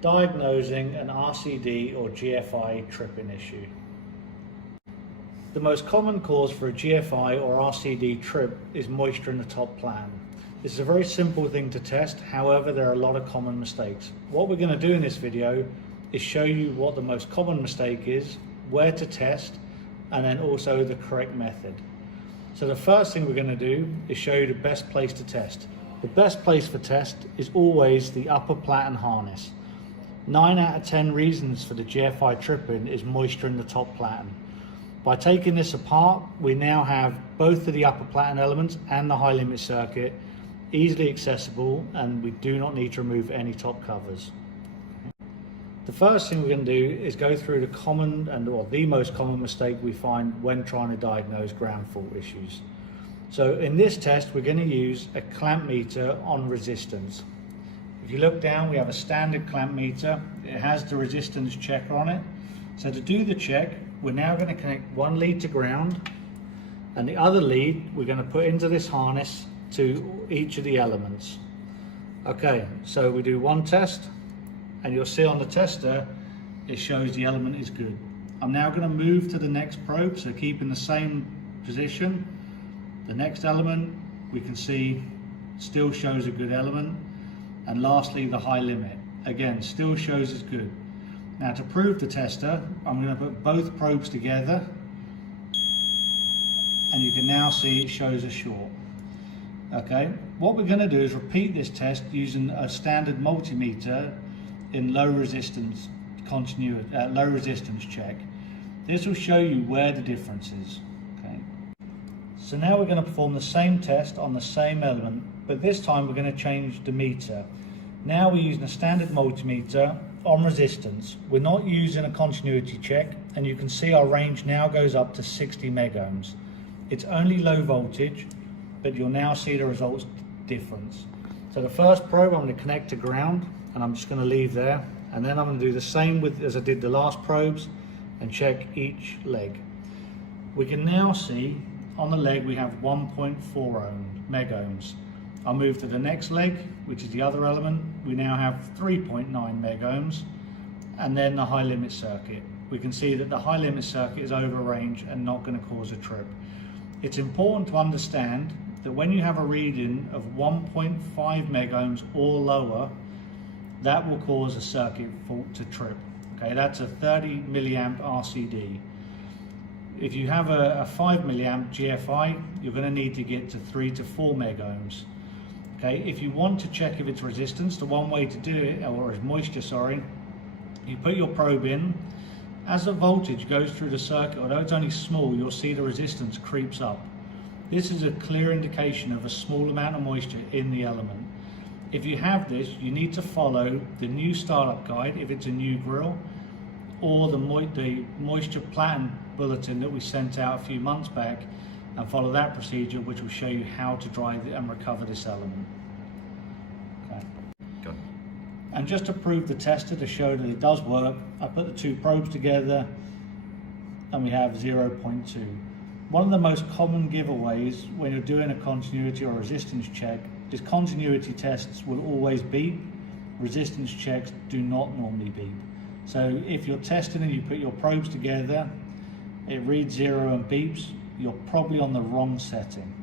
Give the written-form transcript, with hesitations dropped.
Diagnosing an RCD or GFI tripping issue. The most common cause for a GFI or RCD trip is moisture in the top plan. This is a very simple thing to test, however there are a lot of common mistakes. What we're going to do in this video is show you what the most common mistake is, where to test, and then also the correct method. So the first thing we're going to do is show you the best place to test. The best place for test is always the upper platen harness. 9 out of 10 reasons for the GFI tripping is moisture in the top platen. By taking this apart, we now have both of the upper platen elements and the high limit circuit easily accessible, and we do not need to remove any top covers. The first thing we're going to do is go through the most common mistake we find when trying to diagnose ground fault issues. So in this test, we're going to use a clamp meter on resistance. If you look down, we have a standard clamp meter. It has the resistance checker on it. So to do the check, we're now going to connect one lead to ground, and the other lead we're going to put into this harness to each of the elements. Okay, so we do one test, and you'll see on the tester it shows the element is good. I'm now going to move to the next probe, so keep in the same position. The next element we can see still shows a good element, and lastly the high limit again still shows as good. Now to prove the tester, I'm going to put both probes together, and you can now see it shows a short. Okay, what we're going to do is repeat this test using a standard multimeter in low resistance check. This will show you where the difference is. Okay, so now we're going to perform the same test on the same element, but this time we're going to change the meter. Now we're using a standard multimeter on resistance. We're not using a continuity check, and you can see our range now goes up to 60 megohms. It's only low voltage, but you'll now see the results difference. So the first probe I'm going to connect to ground, and I'm just going to leave there, and then I'm going to do the same as I did the last probes and check each leg. We can now see on the leg we have 1.4 megohms. I'll move to the next leg, which is the other element. We now have 3.9 megohms, and then the high limit circuit. We can see that the high limit circuit is over range and not going to cause a trip. It's important to understand that when you have a reading of 1.5 megohms or lower, that will cause a circuit fault to trip. Okay, that's a 30 milliamp RCD. If you have a 5 milliamp GFI, you're going to need to get to 3 to 4 megohms. Okay, if you want to check if it's resistance, the one way to do it, or is moisture, sorry, you put your probe in. As the voltage goes through the circuit, although it's only small, you'll see the resistance creeps up. This is a clear indication of a small amount of moisture in the element. If you have this, you need to follow the new startup guide if it's a new grill, or the moisture platen bulletin that we sent out a few months back, and follow that procedure, which will show you how to dry and recover this element. Okay. Good. And just to prove the tester, to show that it does work, I put the two probes together and we have 0.2. One of the most common giveaways when you're doing a continuity or resistance check is continuity tests will always beep. Resistance checks do not normally beep. So if you're testing and you put your probes together, it reads 0 and beeps, you're probably on the wrong setting.